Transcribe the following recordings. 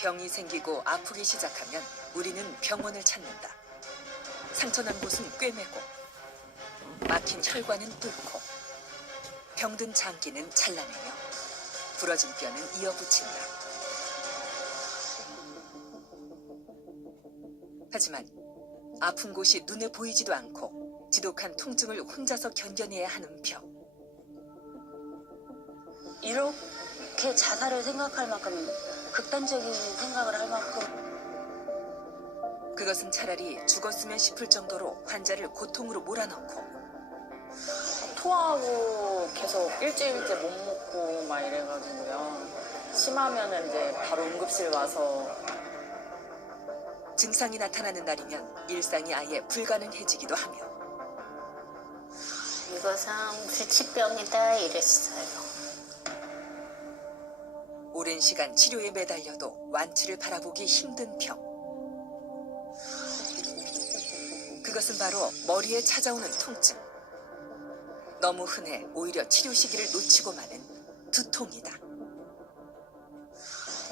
병이 생기고 아프기 시작하면 우리는 병원을 찾는다. 상처난 곳은 꿰매고 막힌 혈관은 뚫고 병든 장기는 잘라내며 부러진 뼈는 이어붙인다. 하지만 아픈 곳이 눈에 보이지도 않고 지독한 통증을 혼자서 견뎌내야 하는 병. 이렇게 자살을 생각할 만큼 극단적인 생각을 할 만큼 그것은 차라리 죽었으면 싶을 정도로 환자를 고통으로 몰아넣고 토하고 계속 일주일째 못 먹고 막 이래가지고요. 심하면은 이제 바로 응급실 와서 증상이 나타나는 날이면 일상이 아예 불가능해지기도 하며 이것은 불치병이다 이랬어요. 오랜 시간 치료에 매달려도 완치를 바라보기 힘든 병. 그것은 바로 머리에 찾아오는 통증. 너무 흔해 오히려 치료 시기를 놓치고 마는 두통이다.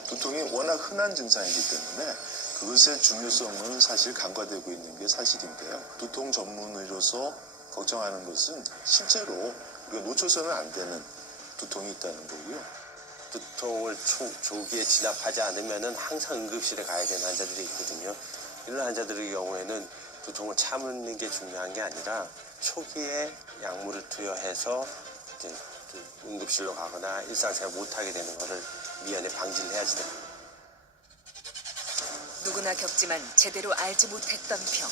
두통이 워낙 흔한 증상이기 때문에 그것의 중요성은 사실 간과되고 있는 게 사실인데요. 두통 전문의로서 걱정하는 것은 실제로 우리가 놓쳐서는 안 되는 두통이 있다는 거고요. 두통을 조기에 진압하지 않으면 항상 응급실에 가야 되는 환자들이 있거든요. 이런 환자들의 경우에는 두통을 참는 게 중요한 게 아니라 초기에 약물을 투여해서 이제 응급실로 가거나 일상생활 못하게 되는 것을 미연에 방지를 해야지 됩니다. 누구나 겪지만 제대로 알지 못했던 병.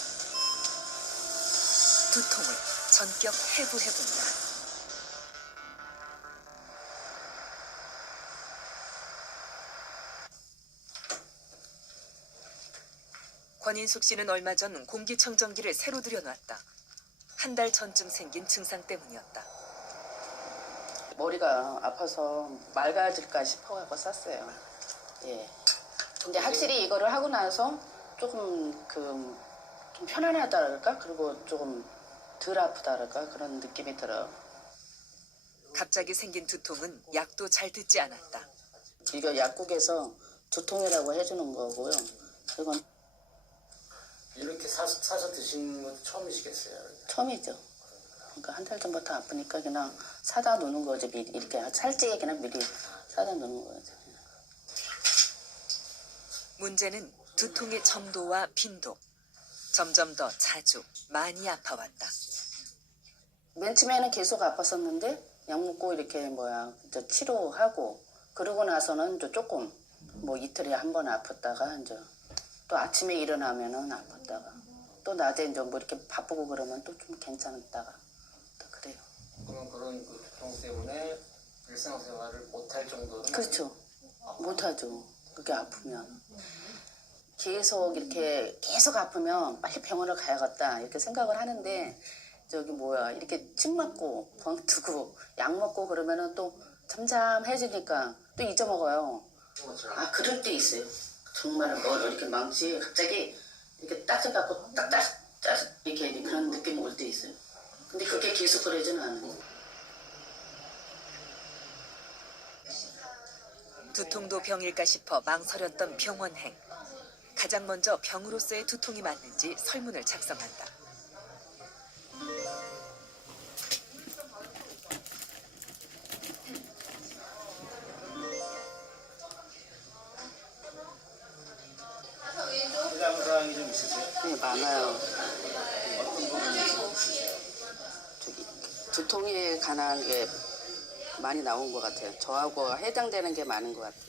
두통을 전격 해부해본다. 권인숙 씨는 얼마 전 공기청정기를 새로 들여놨다. 한 달 전쯤 생긴 증상 때문이었다. 머리가 아파서 맑아질까 싶어갖고 샀어요. 예. 근데 확실히 이거를 하고 나서 조금 좀 편안하다 그럴까? 그리고 조금 덜 아프다 그럴까? 그런 느낌이 들어요. 갑자기 생긴 두통은 약도 잘 듣지 않았다. 이거 약국에서 두통이라고 해주는 거고요. 이건 이렇게 사서 드시는 건 처음이시겠어요? 처음이죠. 그러니까 한 달 전부터 아프니까 그냥 사다 놓는 거죠. 미리 이렇게 살찌게 그냥 미리 사다 놓는 거죠. 문제는 두통의 정도와 빈도. 점점 더 자주, 많이 아파왔다. 맨 처음에는 계속 아팠었는데 약 먹고 이렇게 이제 치료하고 그러고 나서는 이제 조금 이틀에 한 번 아팠다가 이제 또 아침에 일어나면은 아팠다가 또 낮에 이제 이렇게 바쁘고 그러면 또 좀 괜찮았다가 또 그래요. 그럼 그런 그 두통 때문에 일상생활을 못할 정도는 그렇죠. 못하죠. 그렇게 아프면. 계속 아프면 빨리 병원을 가야겠다 이렇게 생각을 하는데 이렇게 침 맞고 병 두고 약 먹고 그러면은 또 잠잠해지니까 또 잊어먹어요. 아 그럴 때 있어요. 정말 이렇게 망치 갑자기 이렇게 따뜻하고 딱딱 이렇게 그런 느낌이 올 때 있어요. 근데 그게 계속 그러지는 않아요. 두통도 병일까 싶어 망설였던 병원행. 가장 먼저 병으로서의 두통이 맞는지 설문을 작성한다. 해당 사항이 좀 있으세요? 네, 많아요. 어떤 부분이 있으세요? 두통에 관한 게 많이 나온 것 같아요. 저하고 해당되는 게 많은 것 같아요.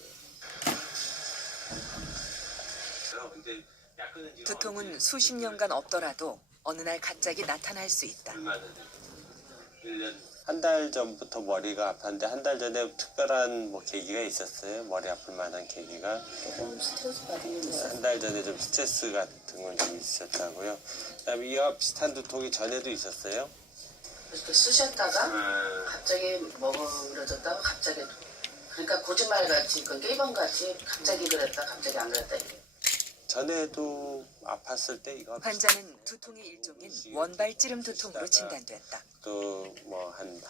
두통은 수십 년간 없더라도 어느 날 갑자기 나타날 수 있다. 한 달 전부터 머리가 아팠는데 한 달 전에 특별한 계기가 있었어요. 머리 아플 만한 계기가. 조금 스트레스 받은 게 있어요. 한 달 전에 좀 스트레스 같은 건 좀 있으셨다고요. 그다음에 이와 비슷한 두통이 전에도 있었어요. 이렇게 쑤셨다가 갑자기 먹으러졌다가 갑자기 그러니까 거짓말같이 깨방같이 갑자기 그랬다 갑자기 안 그랬다 이게. 전에도 아팠을 때 이거 환자는 두통의 일종인 원발찌름 두통으로 진단됐다. 또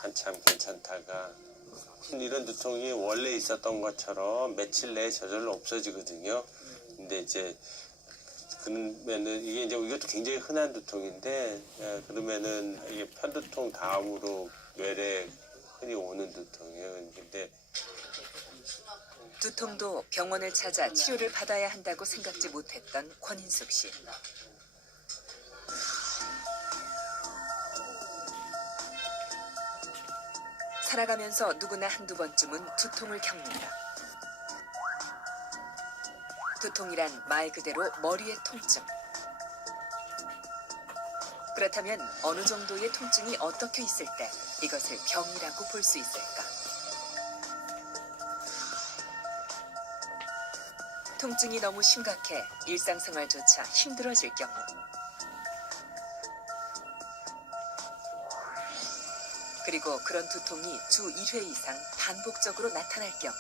한참 괜찮다가 이런 두통이 원래 있었던 것처럼 며칠 내에 저절로 없어지거든요. 근데 이제 그러면은 이게 이제 이것도 굉장히 흔한 두통인데 그러면은 이게 편두통 다음으로 뇌에 흔히 오는 두통이에요. 근데 두통도 병원을 찾아 치료를 받아야 한다고 생각지 못했던 권인숙 씨. 살아가면서 누구나 한두 번쯤은 두통을 겪는다. 두통이란 말 그대로 머리의 통증. 그렇다면 어느 정도의 통증이 어떻게 있을 때 이것을 병이라고 볼 수 있을까? 통증이 너무 심각해 일상생활조차 힘들어질 경우. 그리고 그런 두통이 주 1회 이상 반복적으로 나타날 경우.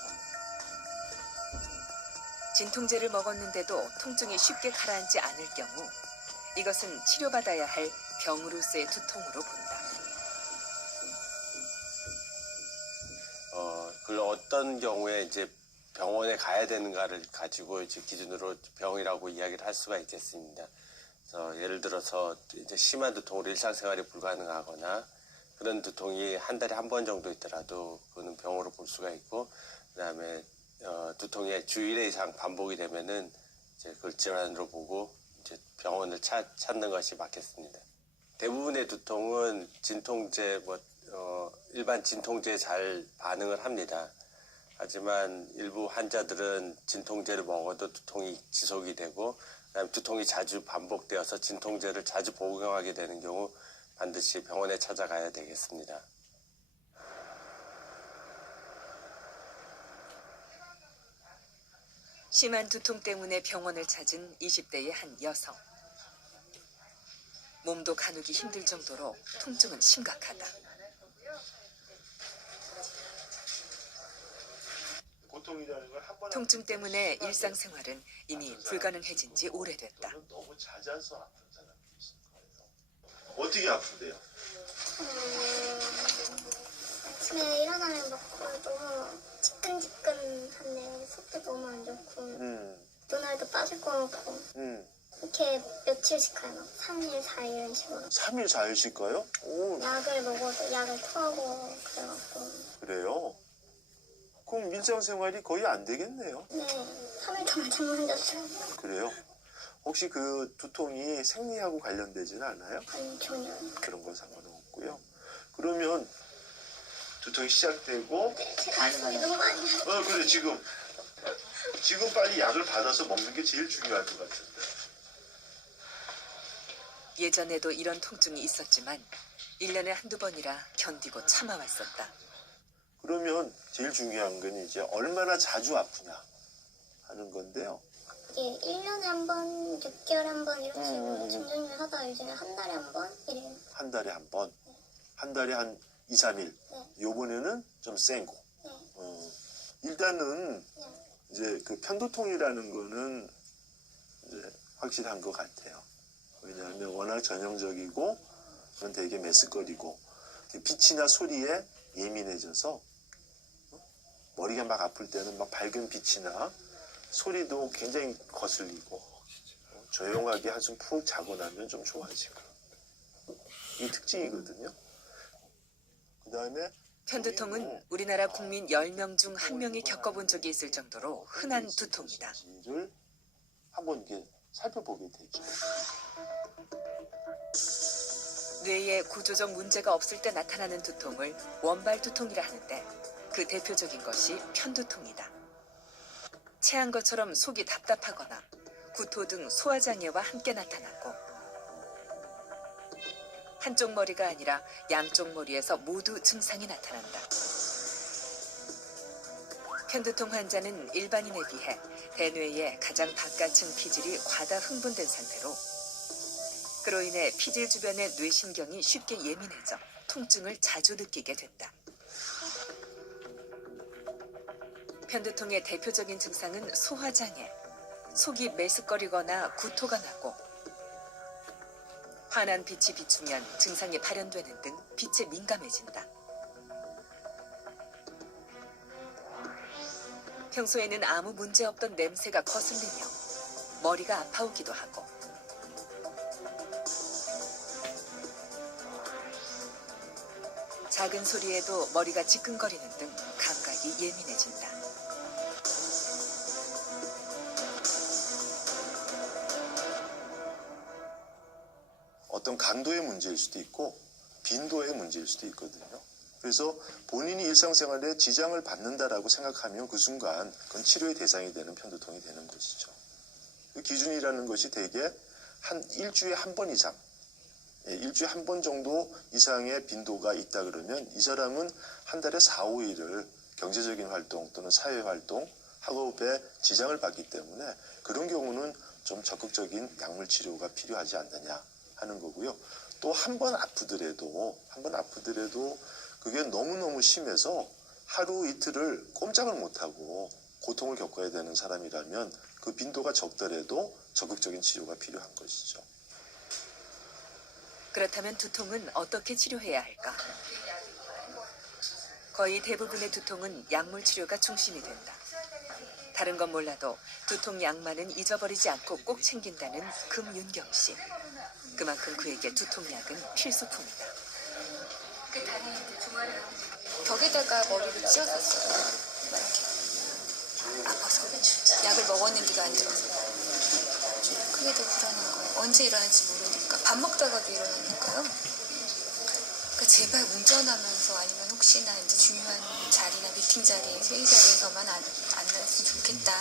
진통제를 먹었는데도 통증이 쉽게 가라앉지 않을 경우 이것은 치료받아야 할 병으로서의 두통으로 본다. 그 어떤 경우에 이제 병원에 가야 되는가를 가지고 이제 기준으로 병이라고 이야기를 할 수가 있겠습니다. 그래서 예를 들어서 이제 심한 두통으로 일상생활이 불가능하거나 그런 두통이 한 달에 한 번 정도 있더라도 그거는 병으로 볼 수가 있고, 그다음에 두통이 주 1회 이상 반복이 되면은 이제 그걸 질환으로 보고 이제 병원을 찾는 것이 맞겠습니다. 대부분의 두통은 진통제, 일반 진통제에 잘 반응을 합니다. 하지만 일부 환자들은 진통제를 먹어도 두통이 지속이 되고, 그다음에 두통이 자주 반복되어서 진통제를 자주 복용하게 되는 경우 반드시 병원에 찾아가야 되겠습니다. 심한 두통 때문에 병원을 찾은 20대의 한 여성. 몸도 가누기 힘들 정도로 통증은 심각하다. 고통이라는 걸 한 번 통증 때문에 일상생활은 이미 불가능해진 지 오래됐다. 너무 잦아서 아픈 사람이 있을 거예요. 어떻게 아픈데요? 아침에 일어나면 막 너무 지끈지끈한데 속도 너무 안 좋고 눈알도 빠질 것 같고 이렇게 며칠씩 가요. 막 3일, 4일 이런 식으로. 3일, 4일씩 가요? 오, 약을 먹어도 약을 토하고 그래갖고. 그래요? 그럼 일상생활이 거의 안 되겠네요. 네, 3일 동안 잠만 잤어요. 그래요? 혹시 그 두통이 생리하고 관련되지는 않아요? 아니, 전혀. 그런 건 상관없고요. 그러면 두통이 시작되고 가슴이 너무 많이 아파요. 그래 지금 빨리 약을 받아서 먹는 게 제일 중요할 것 같은데. 예전에도 이런 통증이 있었지만 1년에 한두 번이라 견디고 참아왔었다. 그러면 제일 중요한 건 이제 얼마나 자주 아프냐 하는 건데요. 이게 1년에 한 번, 6개월에 한 번 이런 식으로 증정을 하다가 이제는 한 달에 한 번 이래요. 한 달에 한 번, 한 달에 한 2, 3일. 네. 요번에는 좀 센고. 네. 일단은 네. 이제 그 편두통이라는 거는 이제 확실한 것 같아요. 왜냐하면 워낙 전형적이고 그건 되게 메스꺼리고 빛이나 소리에 예민해져서 머리가 막 아플 때는 막 밝은 빛이나 소리도 굉장히 거슬리고 조용하게 한숨 푹 자고 나면 좀 좋아지고 이게 특징이거든요. 그 다음에 편두통은 우리나라 국민 10명 중 1명이 겪어본 적이 있을 정도로 흔한 두통이다. 를 한번 이렇게 살펴보게 되죠. 뇌에 구조적 문제가 없을 때 나타나는 두통을 원발 두통이라 하는데 그 대표적인 것이 편두통이다. 체한 것처럼 속이 답답하거나 구토 등 소화장애와 함께 나타나고 한쪽 머리가 아니라 양쪽 머리에서 모두 증상이 나타난다. 편두통 환자는 일반인에 비해 대뇌의 가장 바깥층 피질이 과다 흥분된 상태로 그로 인해 피질 주변의 뇌신경이 쉽게 예민해져 통증을 자주 느끼게 된다. 편두통의 대표적인 증상은 소화장애, 속이 메스꺼리거나 구토가 나고 환한 빛이 비추면 증상이 발현되는 등 빛에 민감해진다. 평소에는 아무 문제 없던 냄새가 거슬리며 머리가 아파오기도 하고 작은 소리에도 머리가 지끈거리는 등 감각이 예민해진다. 어떤 강도의 문제일 수도 있고 빈도의 문제일 수도 있거든요. 그래서 본인이 일상생활에 지장을 받는다라고 생각하면 그 순간 그건 치료의 대상이 되는 편두통이 되는 것이죠. 그 기준이라는 것이 대개 한 일주일에 한 번 이상, 일주일에 한 번 정도 이상의 빈도가 있다 그러면 이 사람은 한 달에 4, 5일을 경제적인 활동 또는 사회활동, 학업에 지장을 받기 때문에 그런 경우는 좀 적극적인 약물 치료가 필요하지 않느냐 하는 거고요. 또 한 번 아프더라도 그게 너무너무 심해서 하루 이틀을 꼼짝을 못하고 고통을 겪어야 되는 사람이라면 그 빈도가 적더라도 적극적인 치료가 필요한 것이죠. 그렇다면 두통은 어떻게 치료해야 할까? 거의 대부분의 두통은 약물 치료가 중심이 된다. 다른 건 몰라도 두통 약만은 잊어버리지 않고 꼭 챙긴다는 금윤경 씨. 그만큼 그에게 두통약은 필수품이다. 벽에다가 머리를 찧었었어요. 막 이렇게 아파서 약을 먹었는데도 안 들어서 그게 더 불안한 거예요. 언제 일어날지 모르니까 밥 먹다가도 일어나니까요. 그러니까 제발 운전하면서 아니면 혹시나 이제 중요한 자리나 미팅 자리, 회의 자리에서만 안 났으면 좋겠다.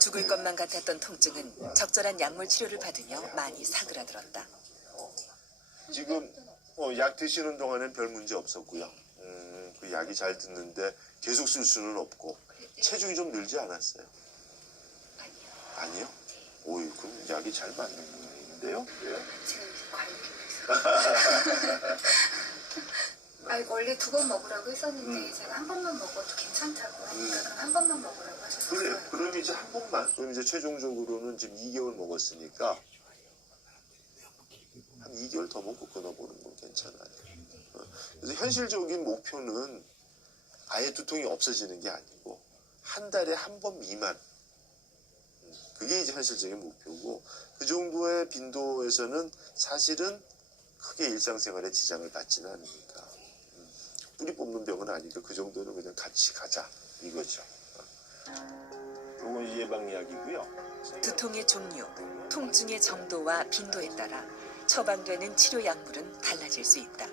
죽을 것만 같았던 통증은 적절한 약물 치료를 받으며 많이 사그라들었다. 지금 약 드시는 동안엔 별 문제 없었고요. 그 약이 잘 듣는데 계속 쓸 수는 없고 체중이 좀 늘지 않았어요? 아니요? 오이, 그럼 약이 잘 맞는 모양인데요? 원래 2번 먹으라고 했었는데 제가 한 번만 먹어도 괜찮다고 하니까 그럼 한 번만 먹으라고 하셨어요. 그래요. 그럼 이제 한 번만. 그럼 이제 최종적으로는 지금 2개월 먹었으니까 한 2개월 더 먹고 끊어보는 건 괜찮아요. 그래서 현실적인 목표는 아예 두통이 없어지는 게 아니고 한 달에 한 번 미만. 그게 이제 현실적인 목표고 그 정도의 빈도에서는 사실은 크게 일상생활에 지장을 받지는 않으니까 뿌리 뽑는 병은 아니니까 그 정도는 그냥 같이 가자 이거죠. 이건 예방약이고요. 두통의 종류, 통증의 정도와 빈도에 따라 처방되는 치료 약물은 달라질 수 있다.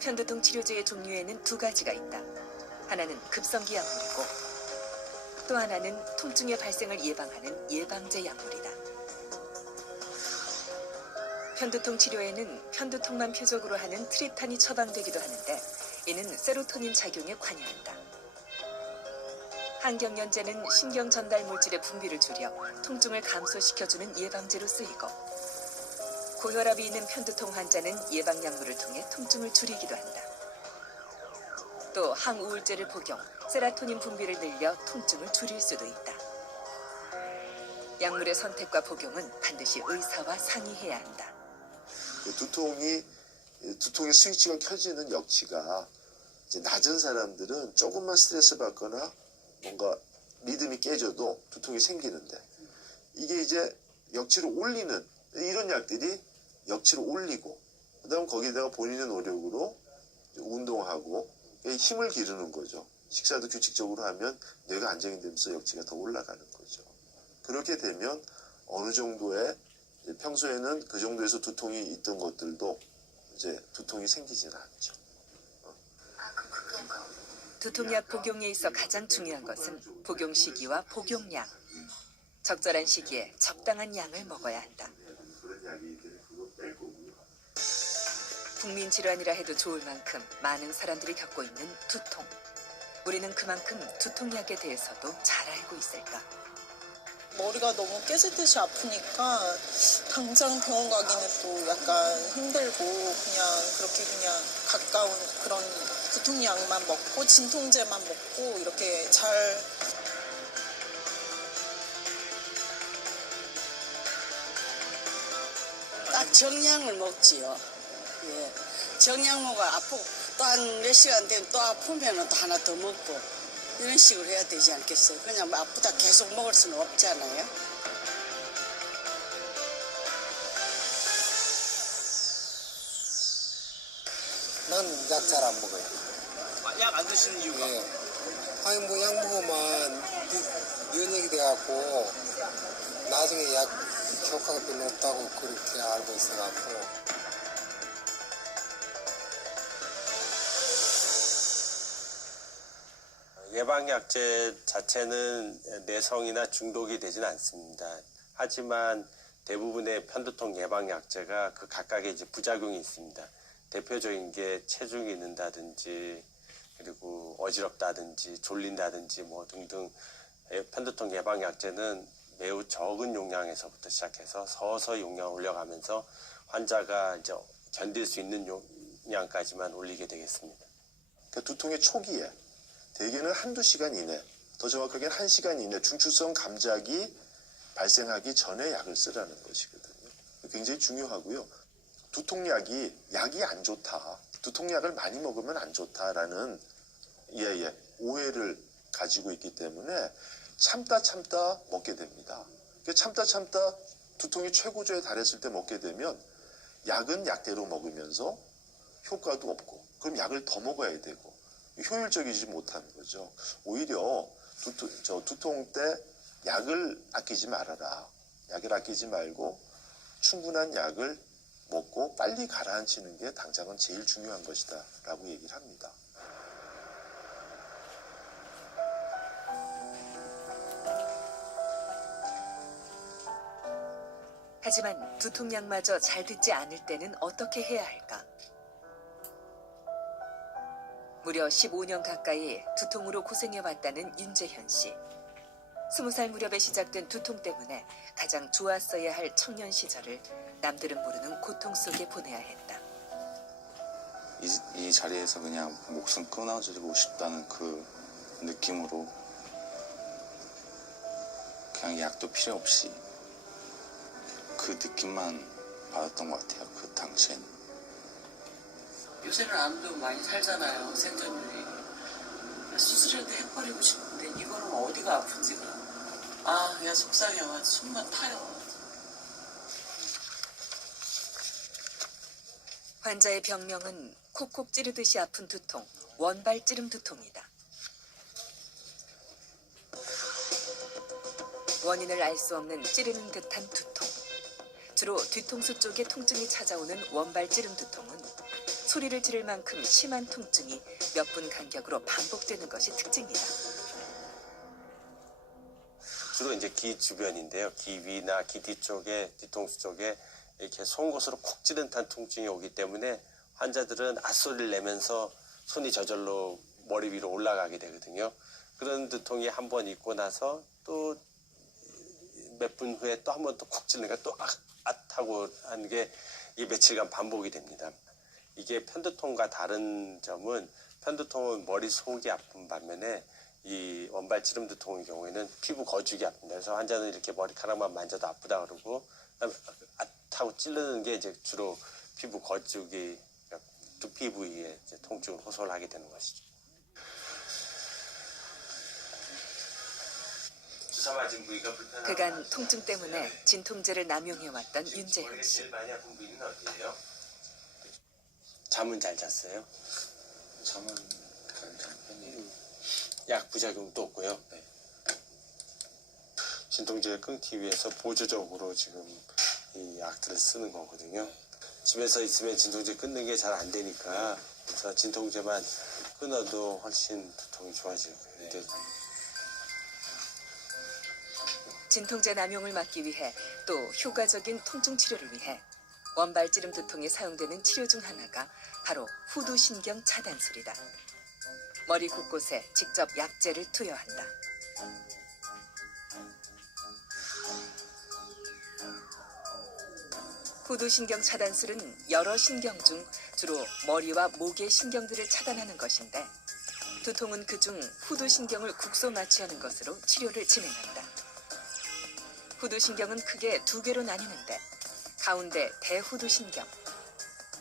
편두통 치료제의 종류에는 2가지가 있다. 하나는 급성기 약물이고 또 하나는 통증의 발생을 예방하는 예방제 약물이다. 편두통 치료에는 편두통만 표적으로 하는 트립탄이 처방되기도 하는데 이는 세로토닌 작용에 관여한다. 항경련제는 신경 전달 물질의 분비를 줄여 통증을 감소시켜주는 예방제로 쓰이고 고혈압이 있는 편두통 환자는 예방약물을 통해 통증을 줄이기도 한다. 또 항우울제를 복용, 세로토닌 분비를 늘려 통증을 줄일 수도 있다. 약물의 선택과 복용은 반드시 의사와 상의해야 한다. 두통의 스위치가 켜지는 역치가 이제 낮은 사람들은 조금만 스트레스 받거나 뭔가 리듬이 깨져도 두통이 생기는데 이게 이제 역치를 올리는 이런 약들이 역치를 올리고 그다음 거기다가 본인의 노력으로 운동하고 힘을 기르는 거죠. 식사도 규칙적으로 하면 뇌가 안정이 되면서 역치가 더 올라가는 거죠. 그렇게 되면 어느 정도의 평소에는 그 정도에서 두통이 있던 것들도 이제 두통이 생기지는 않죠. 두통약 복용에 있어 가장 중요한 것은 복용 시기와 복용량. 적절한 시기에 적당한 양을 먹어야 한다. 국민 질환이라 해도 좋을 만큼 많은 사람들이 겪고 있는 두통. 우리는 그만큼 두통약에 대해서도 잘 알고 있을까? 머리가 너무 깨지듯이 아프니까 당장 병원 가기는 또 약간 힘들고 그렇게 가까운 그런 두통약만 먹고 진통제만 먹고 이렇게 잘 딱 정량을 먹지요. 예. 정약모가 아프고 또 한 몇 시간 되면 또 아프면 또 하나 더 먹고 이런 식으로 해야 되지 않겠어요? 그냥 뭐 아프다 계속 먹을 수는 없잖아요. 난 약 잘 안 먹어요. 약 안 드시는 이유가? 예. 아니 뭐 약 먹으면 면역이 돼갖고 나중에 약 효과가 별로 없다고 그렇게 알고 있어갖고. 예방약제 자체는 내성이나 중독이 되지는 않습니다. 하지만 대부분의 편두통 예방약제가 그 각각의 이제 부작용이 있습니다. 대표적인 게 체중이 는다든지 그리고 어지럽다든지 졸린다든지 뭐 등등 편두통 예방약제는 매우 적은 용량에서부터 시작해서 서서히 용량을 올려가면서 환자가 이제 견딜 수 있는 용량까지만 올리게 되겠습니다. 그러니까 두통의 초기에 대개는 한두 시간 이내, 더 정확하게는 1시간 이내 중추성 감작이 발생하기 전에 약을 쓰라는 것이거든요. 굉장히 중요하고요. 약이 안 좋다, 두통약을 많이 먹으면 안 좋다라는 오해를 가지고 있기 때문에 참다 먹게 됩니다. 참다 두통이 최고조에 달했을 때 먹게 되면 약은 약대로 먹으면서 효과도 없고 그럼 약을 더 먹어야 되고 효율적이지 못하는 거죠. 오히려 두통 때 약을 아끼지 말아라. 약을 아끼지 말고 충분한 약을 먹고 빨리 가라앉히는 게 당장은 제일 중요한 것이다 라고 얘기를 합니다. 하지만 두통약마저 잘 듣지 않을 때는 어떻게 해야 할까? 무려 15년 가까이 두통으로 고생해왔다는 윤재현 씨. 20살 무렵에 시작된 두통 때문에 가장 좋았어야 할 청년 시절을 남들은 모르는 고통 속에 보내야 했다. 이 자리에서 그냥 목숨 끊어주고 싶다는 그 느낌으로 그냥 약도 필요 없이 그 느낌만 받았던 것 같아요. 그 당시에는. 요새는 암도 많이 살잖아요. 생존율이. 수술해도 해버리고 싶은데 이거는 어디가 아픈지가. 그냥 속상해요. 숨만 타요. 환자의 병명은 콕콕 찌르듯이 아픈 두통, 원발 찌름 두통이다. 원인을 알 수 없는 찌르는 듯한 두통. 주로 뒤통수 쪽에 통증이 찾아오는 원발 찌름 두통은 소리를 지를 만큼 심한 통증이 몇 분 간격으로 반복되는 것이 특징이다. 주로 이제 귀 주변인데요. 귀 위나 귀 뒤쪽에, 뒤통수 쪽에 이렇게 송곳으로 콕 찌른 듯한 통증이 오기 때문에 환자들은 앗소리를 내면서 손이 저절로 머리 위로 올라가게 되거든요. 그런 두통이 한 번 있고 나서 또 몇 분 후에 또 한 번 또 콕 찌르니까 또 하고 하는 게 이게 며칠간 반복이 됩니다. 이게 편두통과 다른 점은 편두통은 머릿속이 아픈 반면에 이 원발 찌름 두통의 경우에는 피부 거죽이 아픕니다. 그래서 환자는 이렇게 머리카락만 만져도 아프다 그러고 하고 찌르는 게 이제 주로 피부 거죽이 두피 부위에 이제 통증을 호소를 하게 되는 것이죠. 주사 맞은 부위가 불편하다. 그간 통증 때문에 진통제를 남용해왔던 윤재현 씨. 제일 많이 아픈 부위는 어디예요? 잠은 잘 잤어요? 잠은 잘 잔 편이에요. 약 부작용도 없고요. 네. 진통제를 끊기 위해서 보조적으로 지금 이 약들을 쓰는 거거든요. 집에서 있으면 진통제 끊는 게 잘 안 되니까 그래서 진통제만 끊어도 훨씬 두통이 좋아질 거예요. 네. 진통제 남용을 막기 위해 또 효과적인 통증 치료를 위해 원발 찌름 두통에 사용되는 치료 중 하나가 바로 후두신경 차단술이다. 머리 곳곳에 직접 약재를 투여한다. 후두신경 차단술은 여러 신경 중 주로 머리와 목의 신경들을 차단하는 것인데 두통은 그중 후두신경을 국소 마취하는 것으로 치료를 진행한다. 후두신경은 크게 두 개로 나뉘는데 가운데 대후두신경,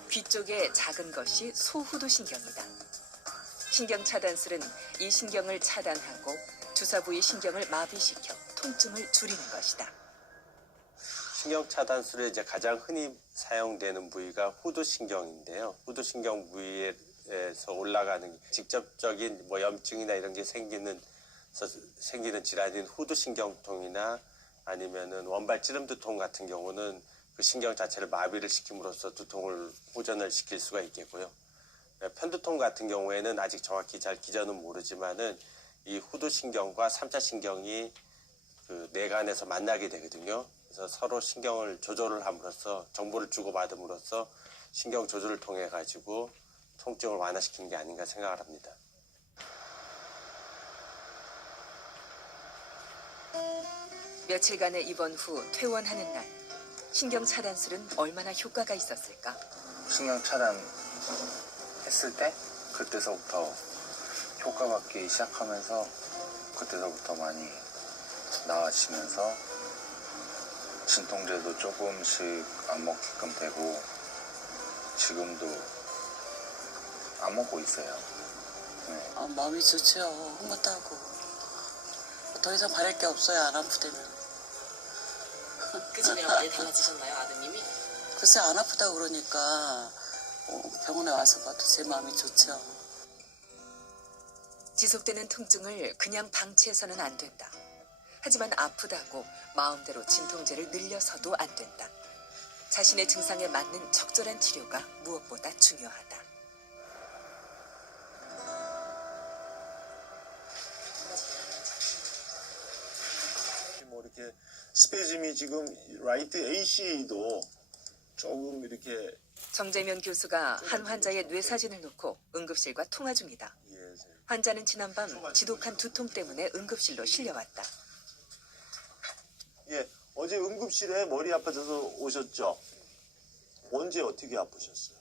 귀 쪽에 작은 것이 소후두신경이다. 신경 차단술은 이 신경을 차단하고 주사 부위 신경을 마비시켜 통증을 줄이는 것이다. 신경 차단술에 이제 가장 흔히 사용되는 부위가 후두신경인데요. 후두신경 부위에서 올라가는 직접적인 뭐 염증이나 이런 게 생기는 질환인 후두신경통이나 아니면은 원발 찌름 두통 같은 경우는 그 신경 자체를 마비를 시킴으로써 두통을 호전을 시킬 수가 있겠고요. 편두통 같은 경우에는 아직 정확히 잘 기전은 모르지만은 이 후두신경과 3차 신경이 그 뇌간에서 만나게 되거든요. 그래서 서로 신경을 조절을 함으로써 정보를 주고받음으로써 신경 조절을 통해 가지고 통증을 완화시키는 게 아닌가 생각을 합니다. 며칠간의 입원 후 퇴원하는 날, 신경 차단술은 얼마나 효과가 있었을까? 신경 차단 했을 때 그때서부터 효과받기 시작하면서 그때서부터 많이 나아지면서 진통제도 조금씩 안 먹게끔 되고 지금도 안 먹고 있어요. 네. 마음이 좋죠. 흐뭇하고. 더 이상 바랄 게 없어요. 안 아프다면. 그전이랑 많이 달라지셨나요, 아드님이? 글쎄 안 아프다고 그러니까 병원에 와서 봐도 제 마음이 좋죠. 지속되는 통증을 그냥 방치해서는 안 된다. 하지만 아프다고 마음대로 진통제를 늘려서도 안 된다. 자신의 증상에 맞는 적절한 치료가 무엇보다 중요하다. 뭐 이렇게 스페즘이 지금 라이트 AC도 조금 이렇게 정재면 교수가 한 환자의 뇌사진을 놓고 응급실과 통화 중이다. 환자는 지난밤 지독한 두통 때문에 응급실로 실려왔다. 예, 어제 응급실에 머리 아파져서 오셨죠? 언제 어떻게 아프셨어요?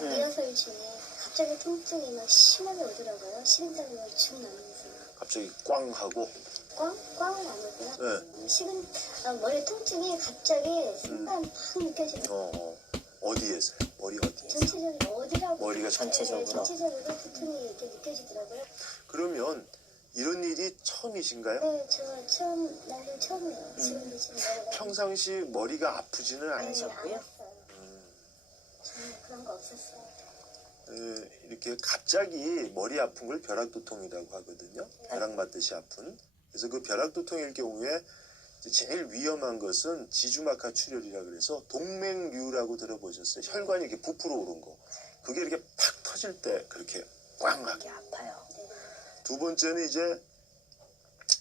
리허설 중에 갑자기 통증이 막 심하게 오더라고요. 식은땀이 막 쭉 나면서. 갑자기 꽝 하고? 꽝은 아니고요. 네. 머리 통증이 갑자기 순간 확 느껴지더라고요. 어디에서요? 머리 어디에서? 전체적으로 어디라고? 머리가 전체적으로? 전체적으로 두통이 이렇게 느껴지더라고요. 그러면 이런 일이 처음이신가요? 네, 저 나는 처음이에요. 지금도 지금 머리가. 평상시 머리가 아프지는 않으셨고요? 저는 그런 거 없었어요. 이렇게 갑자기 머리 아픈 걸 벼락두통이라고 하거든요. 벼락 맞듯이 아픈. 그래서 그 벼락두통일 경우에 제일 위험한 것은 지주막하 출혈이라 그래서 동맥류라고 들어보셨어요? 혈관이 이렇게 부풀어 오른 거. 그게 이렇게 팍 터질 때 그렇게 꽝 하게 아파요. 두 번째는 이제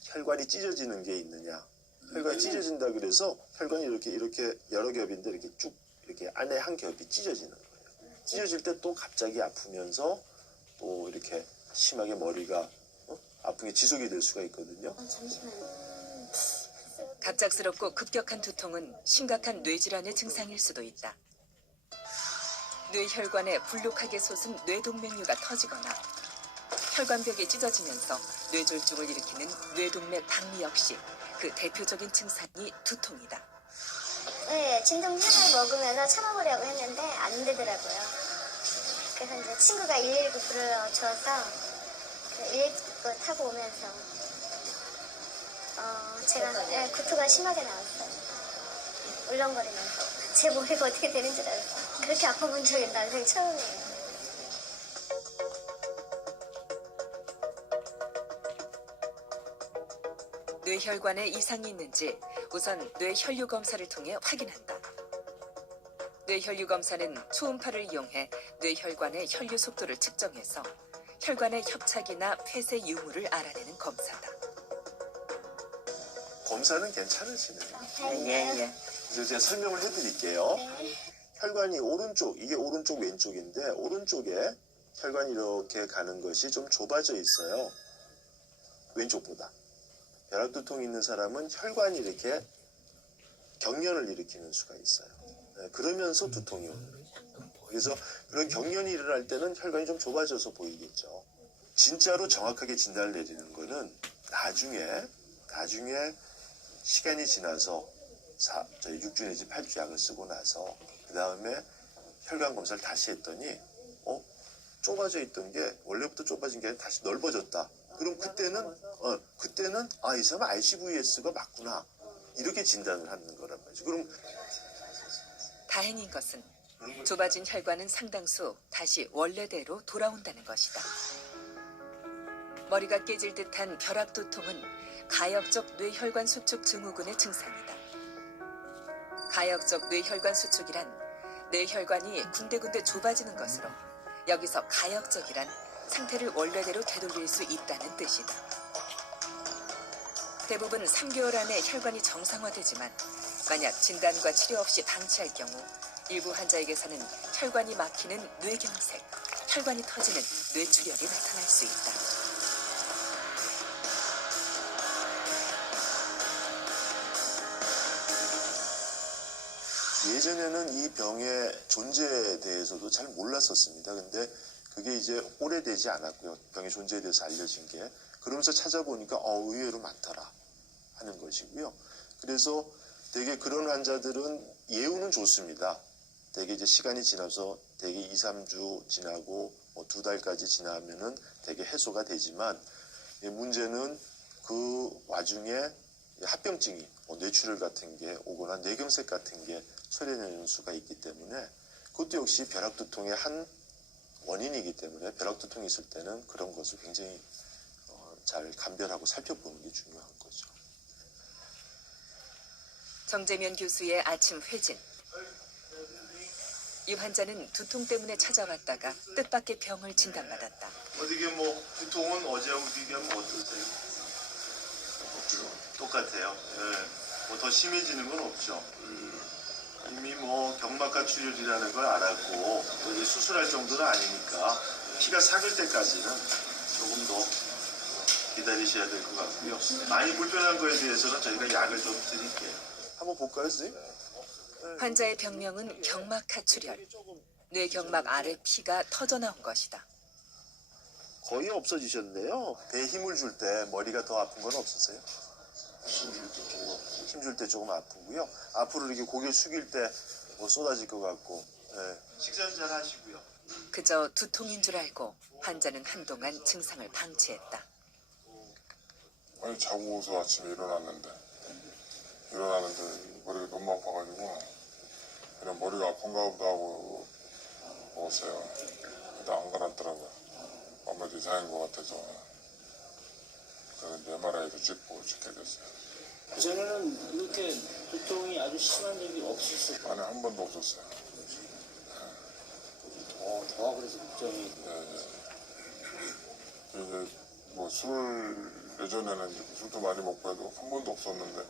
혈관이 찢어지는 게 있느냐. 혈관이 찢어진다 그래서 혈관이 이렇게 여러 겹인데 이렇게 쭉 이렇게 안에 한 겹이 찢어지는 거예요. 찢어질 때 또 갑자기 아프면서 또 이렇게 심하게 머리가 아픈 게 지속이 될 수가 있거든요. 잠시만요. 갑작스럽고 급격한 두통은 심각한 뇌질환의 증상일 수도 있다. 뇌혈관에 불룩하게 솟은 뇌동맥류가 터지거나 혈관벽이 찢어지면서 뇌졸중을 일으키는 뇌동맥 박리 역시 그 대표적인 증상이 두통이다. 네, 진통제를 먹으면서 참아보려고 했는데 안 되더라고요. 그래서 이제 친구가 119 불러줘서 119 타고 오면서 제가 구토가 심하게 나왔어요. 울렁거리면서 제 머리가 어떻게 되는 줄 알았어요. 그렇게 아파본 적이 난생 처음이에요. 뇌혈관에 이상이 있는지 우선 뇌혈류 검사를 통해 확인한다. 뇌혈류 검사는 초음파를 이용해 뇌혈관의 혈류 속도를 측정해서 혈관의 협착이나 폐쇄 유무를 알아내는 검사다. 검사는 괜찮으시네요. 예. 그래서 제가 설명을 해드릴게요. 네. 혈관이 이게 오른쪽 왼쪽인데 오른쪽에 혈관이 이렇게 가는 것이 좀 좁아져 있어요. 왼쪽보다. 벼락두통이 있는 사람은 혈관이 이렇게 경련을 일으키는 수가 있어요. 네, 그러면서 두통이 오는 거예요. 그래서 그런 경련이 일어날 때는 혈관이 좀 좁아져서 보이겠죠. 진짜로 정확하게 진단을 내리는 거는 나중에 시간이 지나서 저희 6주 내지 8주 약을 쓰고 나서 그 다음에 혈관 검사를 다시 했더니 좁아져 있던 게 원래부터 좁아진 게 아니라 다시 넓어졌다. 그럼 그때는 이 사람 RCVS가 맞구나. 이렇게 진단을 하는 거란 말이죠. 그럼 다행인 것은 좁아진 혈관은 상당수 다시 원래대로 돌아온다는 것이다. 머리가 깨질 듯한 벼락두통은 가역적 뇌혈관 수축 증후군의 증상이다. 가역적 뇌혈관 수축이란 뇌혈관이 군데군데 좁아지는 것으로 여기서 가역적이란 상태를 원래대로 되돌릴 수 있다는 뜻이다. 대부분 3개월 안에 혈관이 정상화되지만 만약 진단과 치료 없이 방치할 경우 일부 환자에게서는 혈관이 막히는 뇌경색, 혈관이 터지는 뇌출혈이 나타날 수 있다. 예전에는 이 병의 존재에 대해서도 잘 몰랐었습니다. 근데 그게 이제 오래되지 않았고요. 병의 존재에 대해서 알려진 게. 그러면서 찾아보니까 의외로 많더라 하는 것이고요. 그래서 되게 그런 환자들은 예후는 좋습니다. 되게 이제 시간이 지나서 되게 2, 3주 지나고 2달까지 지나면은 되게 해소가 되지만 문제는 그 와중에 합병증이 뇌출혈 같은 게 오거나 뇌경색 같은 게 소리내는 수가 있기 때문에 그것도 역시 벼락두통의 한 원인이기 때문에 벼락두통이 있을 때는 그런 것을 굉장히 잘 감별하고 살펴보는 게 중요한 거죠. 정재면 교수의 아침 회진. 이 환자는 두통 때문에 찾아왔다가 뜻밖의 병을 진단받았다. 어떻게 두통은 어제하고 비교하면 어떠세요? 똑같아요. 네. 더 심해지는 건 없죠. 이미 경막하 출혈이라는 걸 알았고 또 이제 수술할 정도는 아니니까 피가 삭을 때까지는 조금 더 기다리셔야 될 것 같고요. 많이 불편한 거에 대해서는 저희가 약을 좀 드릴게요. 한번 볼까요, 선생님? 환자의 병명은 경막하 출혈. 뇌경막 아래 피가 터져 나온 것이다. 거의 없어지셨네요. 배에 힘을 줄 때 머리가 더 아픈 건 없으세요? 힘 줄 때 조금 아프고요. 앞으로 이렇게 고개 숙일 때 쏟아질 것 같고. 네. 식사는 잘 하시고요. 그저 두통인 줄 알고 환자는 한동안 증상을 방치했다. 아니 자고서 아침에 일어났는데 머리가 너무 아파가지고 그냥 머리가 아픈가 보다 하고 먹었어요. 근데 안 가랐더라고요. 아무래도 이상한 것 같아서 그래서 MRI도 찍고 찍게 됐어요. 그전에는 이렇게 두통이 아주 심한 적이 없었어요? 아니 한 번도 없었어요. 더 그래서 걱정이. 이제 예전에는 이제 술도 많이 먹고 해도 한 번도 없었는데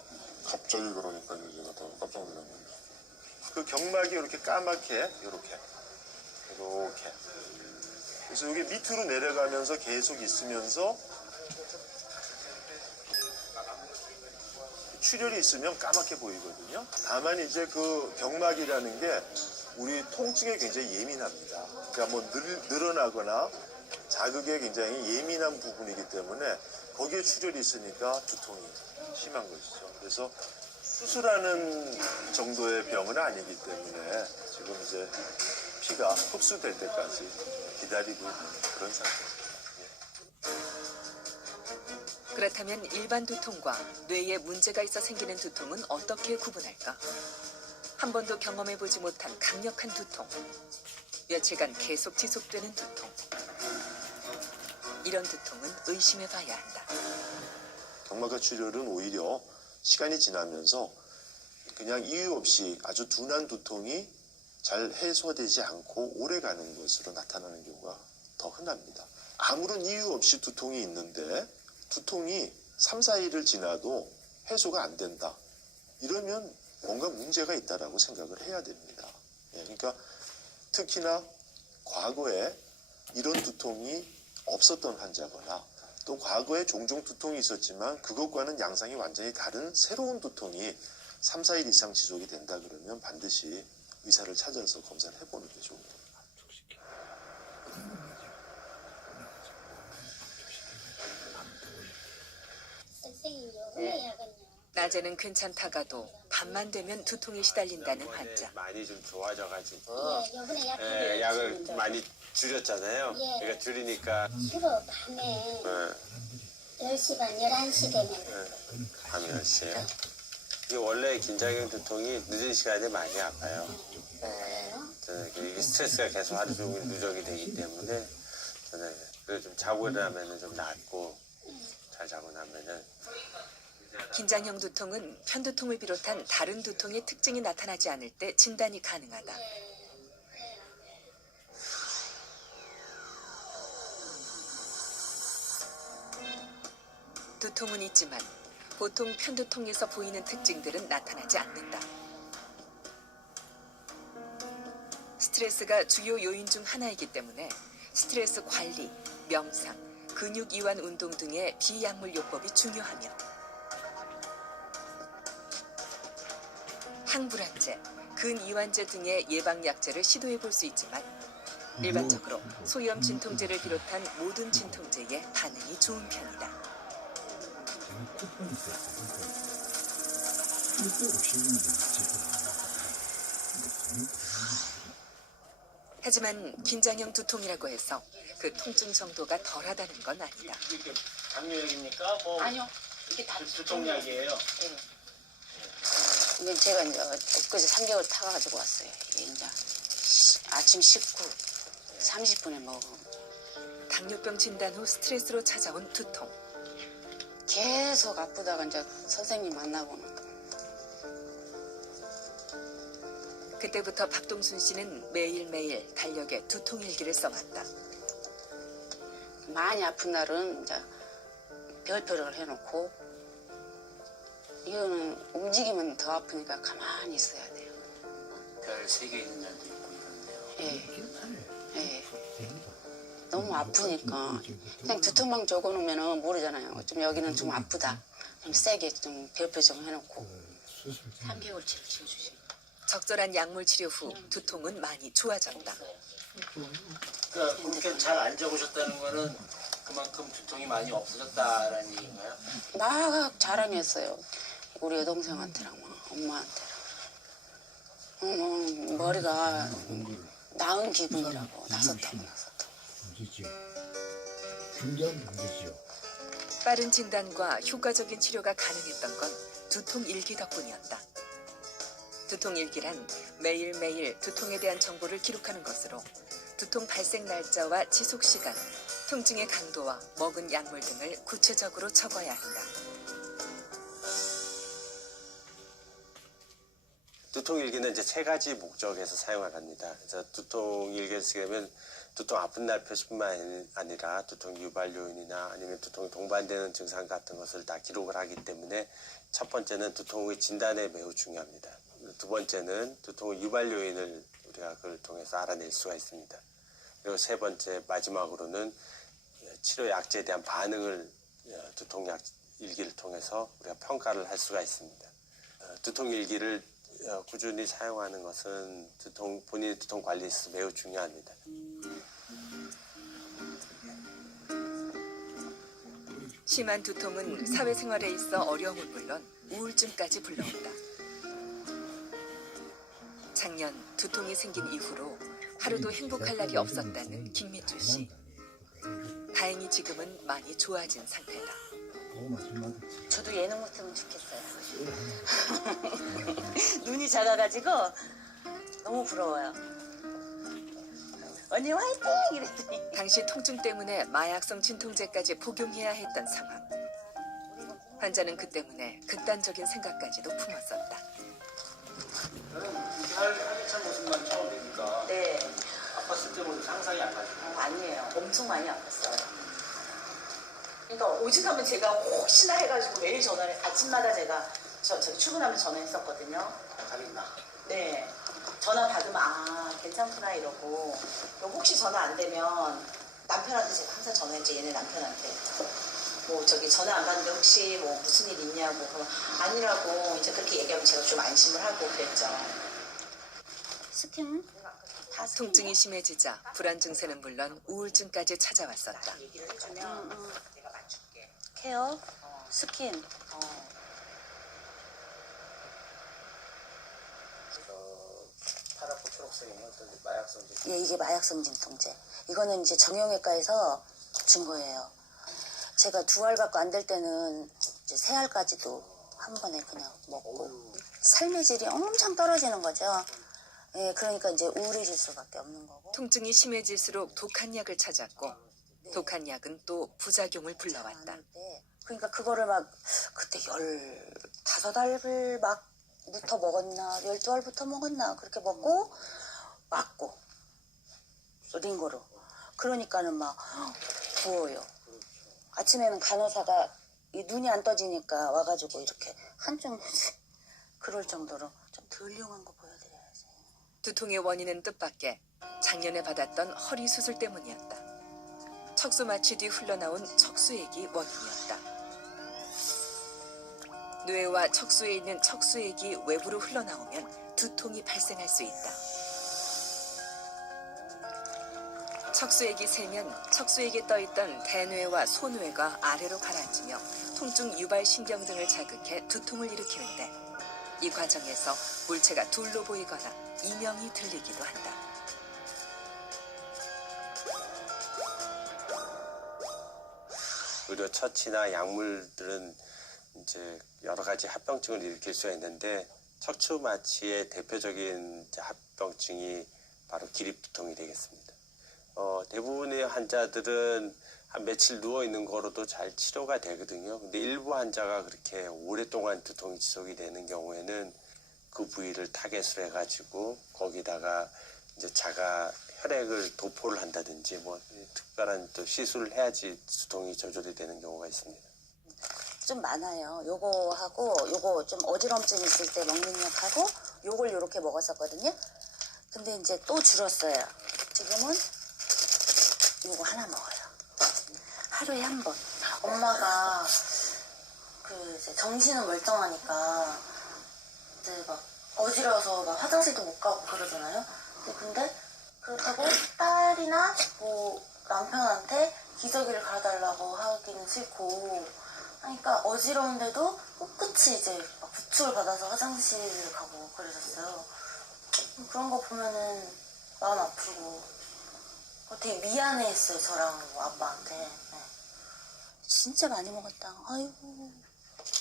갑자기 그러니까 이제 제가 더 깜짝 놀란 거예요. 그 경막이 이렇게 까맣게 이렇게 그래서 여기 밑으로 내려가면서 계속 있으면서 출혈이 있으면 까맣게 보이거든요. 다만 이제 그 경막이라는 게 우리 통증에 굉장히 예민합니다. 그러니까 늘어나거나 자극에 굉장히 예민한 부분이기 때문에 거기에 출혈이 있으니까 두통이 심한 것이죠. 그래서 수술하는 정도의 병은 아니기 때문에 지금 이제 피가 흡수될 때까지 기다리고 있는 그런 상태입니다. 그렇다면 일반 두통과 뇌에 문제가 있어 생기는 두통은 어떻게 구분할까? 한 번도 경험해보지 못한 강력한 두통, 며칠간 계속 지속되는 두통. 이런 두통은 의심해봐야 한다. 경막하 출혈은 오히려 시간이 지나면서 그냥 이유 없이 아주 둔한 두통이 잘 해소되지 않고 오래가는 것으로 나타나는 경우가 더 흔합니다. 아무런 이유 없이 두통이 있는데 두통이 3, 4일을 지나도 해소가 안 된다. 이러면 뭔가 문제가 있다라고 생각을 해야 됩니다. 그러니까 특히나 과거에 이런 두통이 없었던 환자거나 또 과거에 종종 두통이 있었지만 그것과는 양상이 완전히 다른 새로운 두통이 3, 4일 이상 지속이 된다 그러면 반드시 의사를 찾아서 검사를 해보는 게 좋습니다. 낮에는 괜찮다가도 밤만 되면 두통에 시달린다는 환자. 많이 좀 좋아져가지고 예, 요번에 약 약을 많이 줄였잖아요. 예. 그러니까 줄이니까 주로 밤에 10시 반, 11시 되면 밤 10시에 이게 원래 긴장형 두통이 늦은 시간에 많이 아파요. 이게 스트레스가 계속 하루 종일 누적이 되기 때문에 저는 그래서 좀 자고 일어나면은 좀 낫고 잘 자고 나면은 긴장형 두통은 편두통을 비롯한 다른 두통의 특징이 나타나지 않을 때 진단이 가능하다. 두통은 있지만 보통 편두통에서 보이는 특징들은 나타나지 않는다. 스트레스가 주요 요인 중 하나이기 때문에 스트레스 관리, 명상, 근육 이완 운동 등의 비약물 요법이 중요하며 항불안제, 근이완제 등의 예방약제를 시도해 볼 수 있지만 일반적으로 소염 진통제를 비롯한 모든 진통제에 반응이 좋은 편이다. 하지만 긴장형 두통이라고 해서 그 통증 정도가 덜하다는 건 아니다. 이게 당뇨약입니까? 뭐 아니요. 이게 다 두통약이에요. 이건 제가 이제 엊그제 3개월 타가지고 왔어요. 이게 이제 아침 식후 30분에 먹어. 당뇨병 진단 후 스트레스로 찾아온 두통. 계속 아프다가 이제 선생님 만나보니까. 그때부터 박동순 씨는 매일매일 달력에 두통 일기를 써왔다. 많이 아픈 날은 이제 별표를 해놓고 이거는 움직이면 더 아프니까 가만히 있어야 돼요. 별 3개 있는 날도 있고 이런데요. 예. 너무 아프니까 그냥 두통만 적어놓으면 모르잖아요. 좀 여기는 좀 아프다. 좀 세게 좀 별표 좀 해놓고 3개월치를 지어주시. 적절한 약물 치료 후 두통은 많이 좋아졌다. 그러니까 그렇게 잘 안 적으셨다는 거는 그만큼 두통이 많이 없어졌다라는 얘기인가요? 막 자랑했어요. 우리 여동생한테랑 막 엄마한테랑. 머리가 나은 기분이라고 나섰다고. 중요한 문제지요. 빠른 진단과 효과적인 치료가 가능했던 건 두통 일기 덕분이었다. 두통 일기란 매일매일 두통에 대한 정보를 기록하는 것으로 두통 발생 날짜와 지속 시간, 통증의 강도와 먹은 약물 등을 구체적으로 적어야 한다. 두통 일기는 이제 3가지 목적에서 사용을 합니다. 그래서 두통 일기를 쓰게 되면 두통 아픈 날 표시뿐만 아니라 두통 유발 요인이나 아니면 두통이 동반되는 증상 같은 것을 다 기록을 하기 때문에 첫 번째는 두통의 진단에 매우 중요합니다. 두 번째는 두통의 유발 요인을 우리가 그걸 통해서 알아낼 수가 있습니다. 그리고 세 번째 마지막으로는 치료 약제에 대한 반응을 두통 약 일기를 통해서 우리가 평가를 할 수가 있습니다. 두통 일기를 꾸준히 사용하는 것은 본인의 두통 관리에 있어서 매우 중요합니다. 심한 두통은 사회생활에 있어 어려움은 물론 우울증까지 불러온다. 작년 두통이 생긴 이후로 하루도 행복할 날이 없었다는 김민주 씨. 다행히 지금은 많이 좋아진 상태다. 저도 예능 못하면 좋겠어요. 눈이 작아가지고 너무 부러워요. 언니 화이팅! 이랬더니 당시 통증 때문에 마약성 진통제까지 복용해야 했던 상황. 환자는 그 때문에 극단적인 생각까지도 품었었다. 이렇게 활기찬 모습만 처음 뵈니까 네. 아팠을 때보다 상상이 안 가죠. 아니에요. 엄청 많이 아팠어요. 그러니까 오직하면 제가 혹시나 해가지고 매일 전화를 아침마다 제가 저기 출근하면 전화했었거든요. 가겠나? 네. 전화 받으면 아 괜찮구나 이러고 혹시 전화 안 되면 남편한테 제가 항상 전화했죠. 얘네 남편한테. 뭐 저기 전화 안 받는데 혹시 뭐 무슨 일 있냐고 그러면 아니라고 이제 그렇게 얘기하면 제가 좀 안심을 하고 그랬죠. 스킨? 통증이 심해지자 불안 증세는 물론 우울증까지 찾아왔었다. 케어? 스킨? 독성이 어떤 마약성 진통제? 예, 이게 마약성 진통제. 이거는 이제 정형외과에서 준 거예요. 제가 2알 받고 안 될 때는 이제 3알까지도 한 번에 그냥 먹고 삶의 질이 엄청 떨어지는 거죠. 예, 그러니까 이제 우울해질 수밖에 없는 거고. 통증이 심해질수록 독한 약을 찾았고 독한 약은 또 부작용을 불러왔다. 그러니까 그거를 막 그때 15알 막부터 먹었나 12알부터 먹었나 그렇게 먹고 맞고 링거로. 그러니까는 막 부어요. 아침에는 간호사가 이 눈이 안 떠지니까 와가지고 이렇게 한쪽 그럴 정도로 좀 덜 용한 거 보여드려야지. 두통의 원인은 뜻밖의 작년에 받았던 허리 수술 때문이었다. 척수 마취 뒤 흘러나온 척수액이 원인이었다. 뇌와 척수에 있는 척수액이 외부로 흘러나오면 두통이 발생할 수 있다. 척수액이 새면 척수액에 떠있던 대뇌와 소뇌가 아래로 가라앉으며 통증 유발 신경 등을 자극해 두통을 일으키는데 이 과정에서 물체가 둘로 보이거나 이명이 들리기도 한다. 의료 처치나 약물들은 이제 여러 가지 합병증을 일으킬 수가 있는데 척추 마취의 대표적인 합병증이 바로 기립두통이 되겠습니다. 대부분의 환자들은 한 며칠 누워 있는 거로도 잘 치료가 되거든요. 근데 일부 환자가 그렇게 오랫동안 두통이 지속이 되는 경우에는 그 부위를 타겟으로 해가지고 거기다가 이제 자가 혈액을 도포를 한다든지 뭐 특별한 또 시술을 해야지 두통이 조절이 되는 경우가 있습니다. 좀 많아요. 요거 하고 요거 좀 어지럼증 있을 때 먹는 약하고 요걸 요렇게 먹었었거든요. 근데 이제 또 줄었어요. 지금은 요거 하나 먹어요. 하루에 한 번. 엄마가 그 이제 정신은 멀쩡하니까 이제 막 어지러워서 막 화장실도 못 가고 그러잖아요. 근데 그렇다고 딸이나 뭐 남편한테 기저귀를 갈아달라고 하기는 싫고 하니까 어지러운데도 꿋꿋이 이제 막 부축을 받아서 화장실을 가고 그러셨어요. 그런 거 보면은 마음 아프고 되게 미안해했어요. 저랑 아빠한테. 네. 진짜 많이 먹었다. 아이고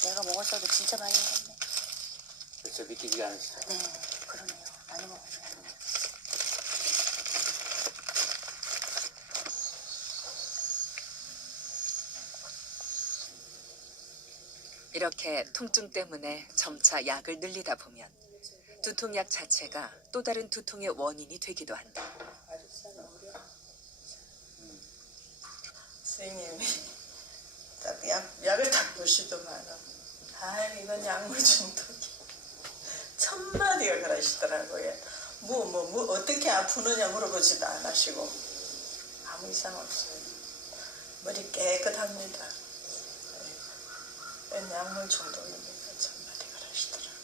내가 먹었어도 진짜 많이 먹었네. 그래서 믿기지 않으시죠? 네, 그러네요. 많이 먹었어요. 이렇게 통증 때문에 점차 약을 늘리다 보면 두통약 자체가 또 다른 두통의 원인이 되기도 한다. 선생님이 딱 약을 딱 보시더만은 이건 약물 중독이 첫마디가 그러시더라고요. 뭐 어떻게 아프느냐 물어보지도 안 하시고 아무 이상 없어요. 머리 깨끗합니다. 약물 중독이니까 첫마디 그러시더라고요.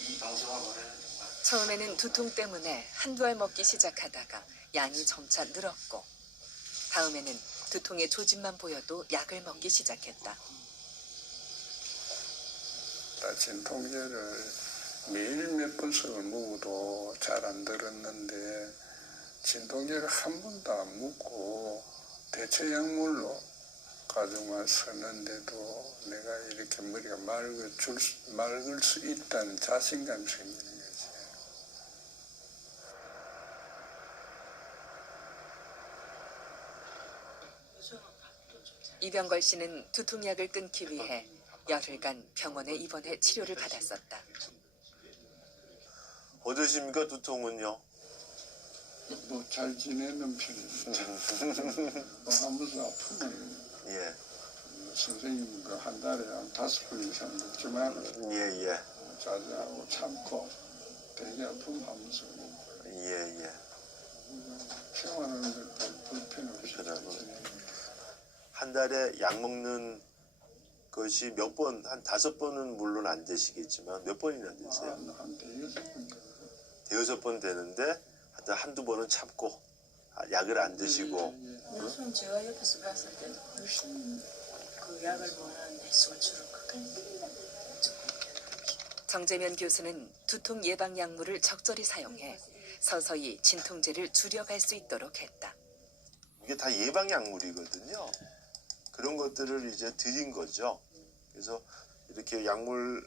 이 방송을 보내는 정말 처음에는 두통 때문에 한두 알 먹기 시작하다가 양이 점차 늘었고 다음에는 두통의 조짐만 보여도 약을 먹기 시작했다. 진통제를 매일 몇 번씩을 먹어도 잘 안 들었는데 진통제를 한 번도 안 먹고 대체 약물로 가져만 쓰는데도 내가 이렇게 머리가 맑을 수 있다는 자신감이 생기는 거지. 이병걸 씨는 두통약을 끊기 위해 열흘간 병원에 입원해 치료를 받았었다. 어떠십니까 두통은요? 뭐 잘 지내는 편입니다. 뭐 하면서 아프면 예. 선생님 한 달에 한 5번 이상 먹지 말아요. 예. 자제하고 참고 되게 아픔 하면서 예. 생활하는 것도 불편 없이 지내는 한 달에 약 먹는 것이 몇 번, 한 5번은 물론 안 되시겠지만 몇 번이나 되세요? 한 대여섯 번. 대여섯 번 되는데 한두 번은 참고 약을 안 드시고. 요즘 제가 옆에서 봤을 때도 훨씬 그 약을 먹는 횟수가 줄을 것 같아요. 정재면 교수는 두통 예방 약물을 적절히 사용해 서서히 진통제를 줄여갈 수 있도록 했다. 이게 다 예방 약물이거든요. 그런 것들을 이제 드린 거죠. 그래서 이렇게 약물